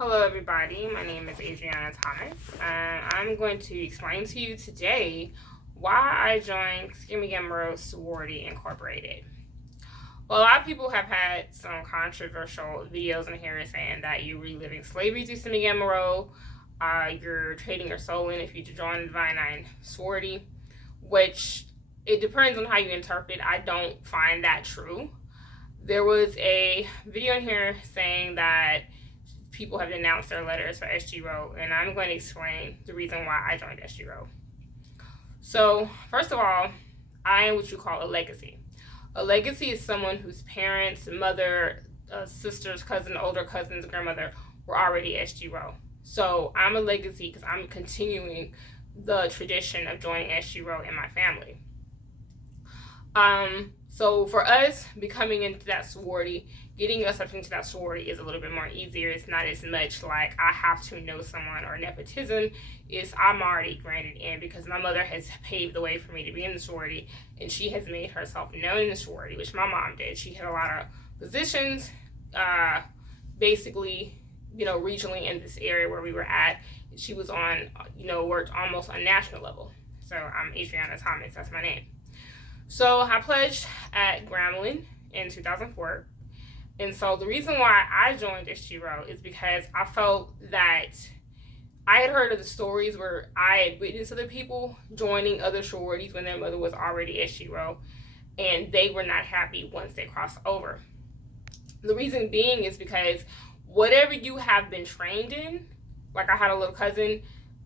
Hello everybody, my name is Adriana Thomas, and I'm going to explain to you today why I joined Sigma Gamma Rho Sorority Incorporated. Well, a lot of people have had some controversial videos in here saying that you're reliving slavery through Sigma Gamma Rho, you're trading your soul in if you join the Divine Nine sorority, which it depends on how you interpret. I don't find that true. There was a video in here saying that people have denounced their letters for SG-Rho, and I'm going to explain the reason why I joined SG-Rho. So, first of all, I am what you call a legacy. A legacy is someone whose parents, mother, sisters, cousin, older cousins, grandmother were already SG-Rho. So, I'm a legacy because I'm continuing the tradition of joining SG-Rho in my family. So for us becoming into that sorority, getting us up into that sorority is a little bit more easier. It's not as much like I have to know someone or nepotism. I'm already granted in because my mother has paved the way for me to be in the sorority, and she has made herself known in the sorority, which my mom did. She had a lot of positions, basically, regionally in this area where we were at. She was on, worked almost on national level. So I'm Adriana Thomas, that's my name. So I pledged at Grambling in 2004. And so the reason why I joined SG-Rho is because I felt that I had heard of the stories where I had witnessed other people joining other sororities when their mother was already SG-Rho, and they were not happy once they crossed over. The reason being is because whatever you have been trained in, like I had a little cousin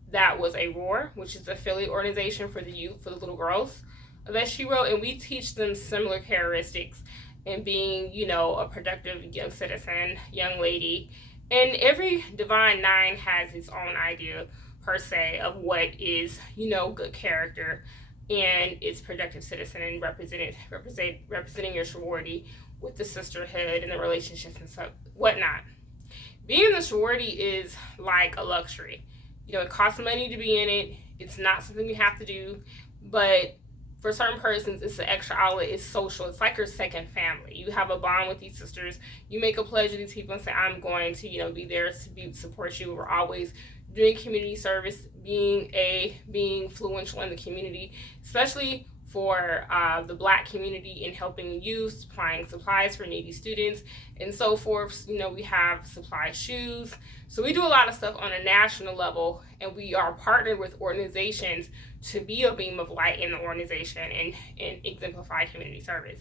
that was a ROAR, which is the affiliate organization for the youth, for the little girls of SG-Rho, and we teach them similar characteristics in being, a productive young citizen, young lady. And every Divine Nine has its own idea, per se, of what is, good character and its productive citizen and representing your sorority with the sisterhood and the relationships and stuff, whatnot. Being in the sorority is like a luxury. It costs money to be in it. It's not something you have to do, but for certain persons, it's an extra outlet. It's social. It's like your second family. You have a bond with these sisters. You make a pledge to these people and say, I'm going to, be there to support you. We're always doing community service, being influential in the community, especially for the Black community in helping youth, supplying supplies for needy students, and so forth. We have supply shoes. So we do a lot of stuff on a national level, and we are partnered with organizations to be a beam of light in the organization and exemplify community service.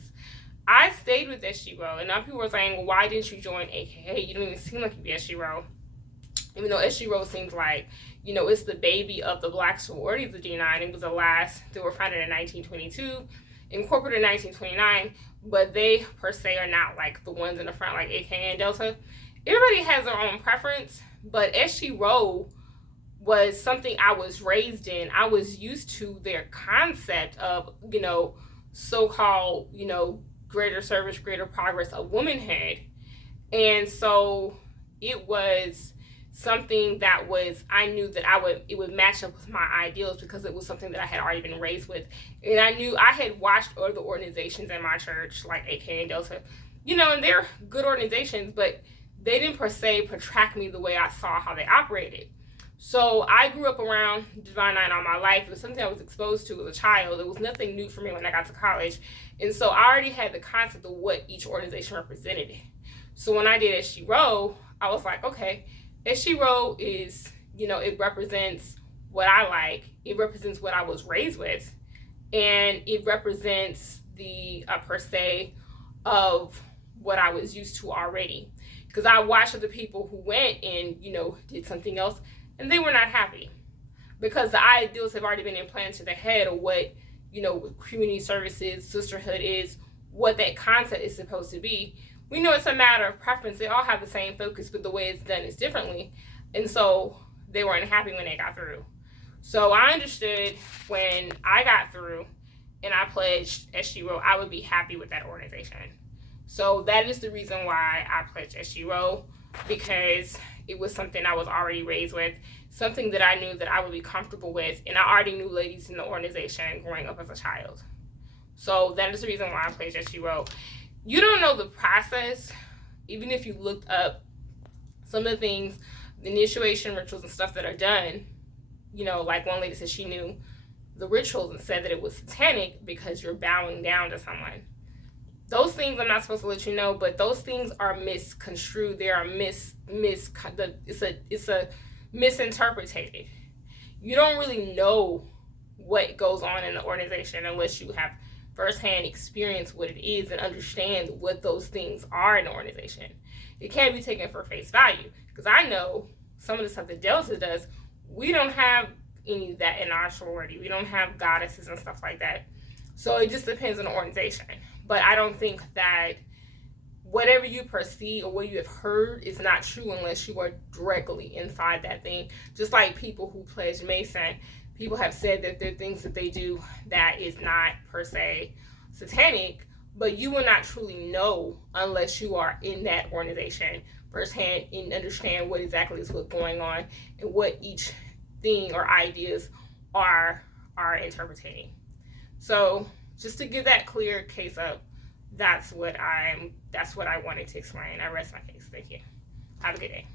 I stayed with SG-Rho, and now people are saying, well, why didn't you join AKA? You don't even seem like you'd be SG-Rho. Even though SG-Rho seems like, it's the baby of the Black sororities of D9. It was the last. They were founded in 1922, incorporated in 1929, but they, per se, are not like the ones in the front, like AKA and Delta. Everybody has their own preference, but SG-Rho was something I was raised in. I was used to their concept of, so-called, greater service, greater progress of womanhood. And so it was something that I knew that it would match up with my ideals because it was something that I had already been raised with. And I knew I had watched other organizations in my church, like AKA and Delta, and they're good organizations, but they didn't per se attract me the way I saw how they operated. So I grew up around Divine Nine all my life. It was something I was exposed to as a child. It was nothing new for me when I got to college. And so I already had the concept of what each organization represented. So when I did SG-Rho, I was like, okay, SG-Rho is, it represents what I like. It represents what I was raised with. And it represents the, per se, of what I was used to already. Because I watched other people who went and, did something else, and they were not happy. Because the ideals have already been implanted to their head of what, community services, sisterhood is, what that concept is supposed to be. We know it's a matter of preference. They all have the same focus, but the way it's done is differently. And so they weren't happy when they got through. So I understood when I got through and I pledged SG-Rho, I would be happy with that organization. So that is the reason why I pledged SG-Rho, because it was something I was already raised with, something that I knew that I would be comfortable with, and I already knew ladies in the organization growing up as a child. So that is the reason why I pledged SG-Rho. You don't know the process, even if you looked up some of the things initiation rituals and stuff that are done, like one lady said she knew the rituals and said that it was satanic because you're bowing down to someone. Those things I'm not supposed to let you know, but those things are misconstrued. They are it's a misinterpreted. You don't really know what goes on in the organization unless you have firsthand experience what it is and understand what those things are in the organization. It can't be taken for face value, because I know some of the stuff that Delta does, we don't have any of that in our sorority. We don't have goddesses and stuff like that. So it just depends on the organization. But I don't think that whatever you perceive or what you have heard is not true unless you are directly inside that thing. Just like people who pledge Mason, people have said that there are things that they do that is not per se satanic, but you will not truly know unless you are in that organization firsthand and understand what exactly is what's going on and what each thing or ideas are interpreting. So just to give that clear case up, that's what I wanted to explain. I rest my case. Thank you. Have a good day.